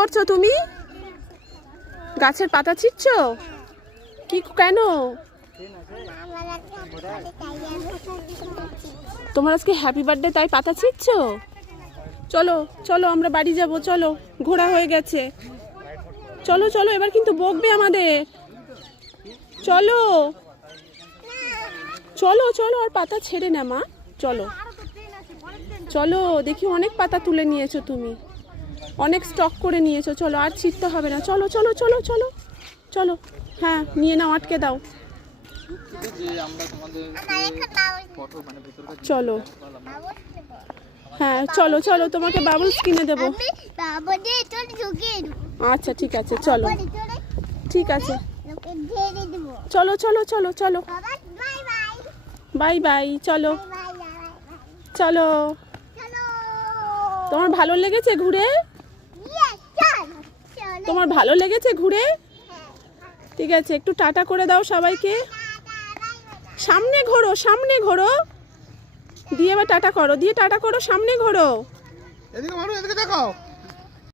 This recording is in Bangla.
করছো তুমি? গাছের পাতা ছিঁড়ছো? কি কেন? তোমার আজকে হ্যাপি বার্থডে তাই পাতা ছিঁড়ছো? চলো চলো আমরা বাড়ি যাব, চলো ঘোরা হয়ে গেছে। চলো চলো, এবার কিন্তু বকবে আমাদের। চলো চলো চলো, আর পাতা ছেড়ে না মা, চলো চলো। দেখি অনেক পাতা তুলে নিয়েছো তুমি, অনেক স্টক করে নিয়েছো। চলো আর ছিঁড়তে হবে না, চলো চলো চলো চলো চলো। হ্যাঁ নিয়ে নাও, আটকে দাও। চলো হ্যাঁ চলো চলো, তোমাকে বাবলস কিনে দেবো। আচ্ছা ঠিক আছে, চলো ঠিক আছে, চলো চলো চলো চলো, বাই বাই, চলো চলো। তোমার ভালো লেগেছে ঘুরে? তোমার ভালো লেগেছে ঘুরে? ঠিক আছে, একটু টাটা করে দাও সবাইকে। সামনে ঘোরো, সামনে ঘোরো, দিয়ে এবার টাটা করো, দিয়ে টাটা করো, সামনে ঘোরো। এদিকে মারো, এদিকে দেখাও।